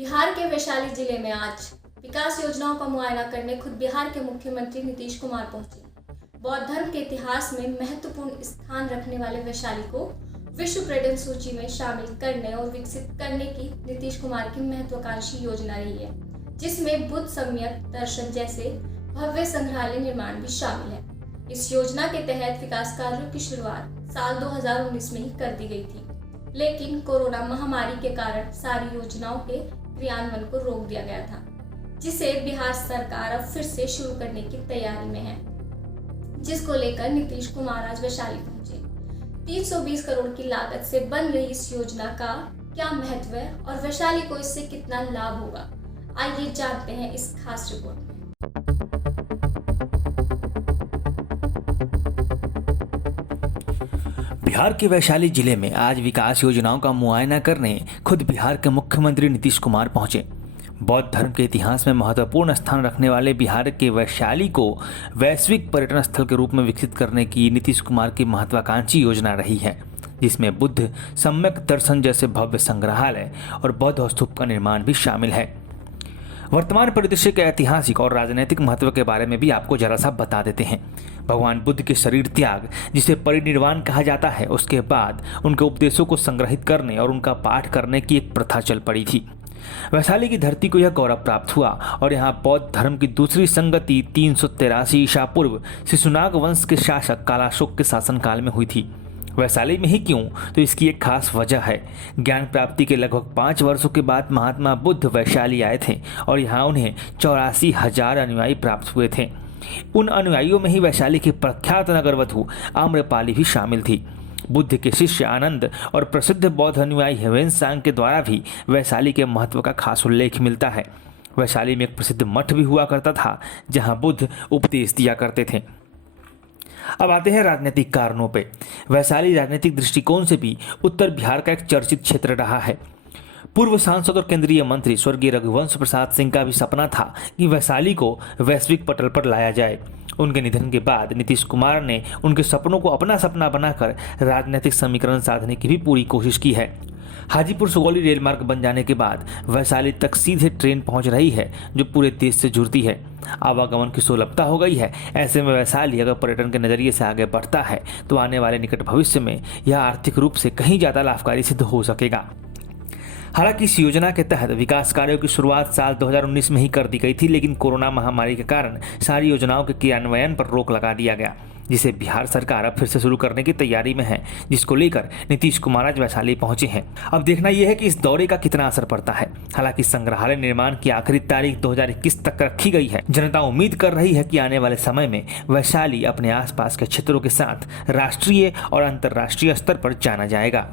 बिहार के वैशाली जिले में आज विकास योजनाओं का मुआयना करने खुद बिहार के मुख्यमंत्री नीतीश कुमार पहुंचे। बौद्ध धर्म के इतिहास में महत्वपूर्ण स्थान रखने वाले वैशाली को विश्व पर्यटन सूची में शामिल करने और विकसित करने की नीतीश कुमार की महत्वाकांक्षी योजना रही है, जिसमें बुद्ध सम्यक दर्शन जैसे भव्य संग्रहालय निर्माण भी शामिल है। इस योजना के तहत विकास कार्यों की शुरुआत साल 2019 में ही कर दी गई थी, लेकिन कोरोना महामारी के कारण सारी योजनाओं के क्रियान्वयन को रोक दिया गया था, जिसे बिहार सरकार अब फिर से शुरू करने की तैयारी में है, जिसको लेकर नीतीश कुमार आज वैशाली पहुंचे। 320 करोड़ की लागत से बन रही इस योजना का क्या महत्व है और वैशाली को इससे कितना लाभ होगा, आइए जानते हैं इस खास रिपोर्ट में। बिहार के वैशाली जिले में आज विकास योजनाओं का मुआयना करने खुद बिहार के मुख्यमंत्री नीतीश कुमार पहुंचे। बौद्ध धर्म के इतिहास में महत्वपूर्ण स्थान रखने वाले बिहार के वैशाली को वैश्विक पर्यटन स्थल के रूप में विकसित करने की नीतीश कुमार की महत्वाकांक्षी योजना रही है, जिसमें बुद्ध सम्यक दर्शन जैसे भव्य संग्रहालय और बौद्ध स्तूप का निर्माण भी शामिल है। वर्तमान परिदृश्य के ऐतिहासिक और राजनीतिक महत्व के बारे में भी आपको जरा सा बता देते हैं। भगवान बुद्ध के शरीर त्याग, जिसे परिनिर्वाण कहा जाता है, उसके बाद उनके उपदेशों को संग्रहित करने और उनका पाठ करने की एक प्रथा चल पड़ी थी। वैशाली की धरती को यह गौरव प्राप्त हुआ और यहाँ बौद्ध धर्म की दूसरी संगति 383 ईसा पूर्व शिशुनाग वंश के शासक कालाशोक के शासनकाल में हुई थी। वैशाली में ही क्यों, तो इसकी एक खास वजह है। ज्ञान प्राप्ति के लगभग 5 वर्षों के बाद महात्मा बुद्ध वैशाली आए थे और यहाँ उन्हें 84,000 अनुयायी प्राप्त हुए थे। उन अनुयायियों में ही वैशाली की प्रख्यात नगरवधु आम्रपाली भी शामिल थी। बुद्ध के शिष्य आनंद और प्रसिद्ध बौद्ध अनुयायी ह्वेनसांग के द्वारा भी वैशाली के महत्व का खास उल्लेख मिलता है। वैशाली में एक प्रसिद्ध मठ भी हुआ करता था, जहाँ बुद्ध उपदेश दिया करते थे। अब आते हैं राजनीतिक कारणों पे। वैशाली राजनीतिक दृष्टिकोण से भी उत्तर बिहार का एक चर्चित क्षेत्र रहा है। पूर्व सांसद और केंद्रीय मंत्री स्वर्गीय रघुवंश प्रसाद सिंह का भी सपना था कि वैशाली को वैश्विक पटल पर लाया जाए। उनके निधन के बाद नीतीश कुमार ने उनके सपनों को अपना सपना बनाकर राजनीतिक समीकरण साधने की भी पूरी कोशिश की है। हाजीपुर सुगौली रेल मार्ग बन जाने के बाद वैशाली तक सीधे ट्रेन पहुंच रही है, जो पूरे देश से जुड़ती है। आवागमन की सुलभता हो गई है। ऐसे में वैशाली अगर पर्यटन के नजरिए से आगे बढ़ता है तो आने वाले निकट भविष्य में यह आर्थिक रूप से कहीं ज़्यादा लाभकारी सिद्ध हो सकेगा। हालांकि इस योजना के तहत विकास कार्यों की शुरुआत साल 2019 में ही कर दी गई थी, लेकिन कोरोना महामारी के कारण सारी योजनाओं के क्रियान्वयन पर रोक लगा दिया गया, जिसे बिहार सरकार अब फिर से शुरू करने की तैयारी में है, जिसको लेकर नीतीश कुमार आज वैशाली पहुंचे हैं। अब देखना यह है कि इस दौरे का कितना असर पड़ता है। हालांकि संग्रहालय निर्माण की आखिरी तारीख 2021 तक रखी गई है। जनता उम्मीद कर रही है कि आने वाले समय में वैशाली अपने आसपास के क्षेत्रों के साथ राष्ट्रीय और अंतर्राष्ट्रीय स्तर पर जाना जाएगा।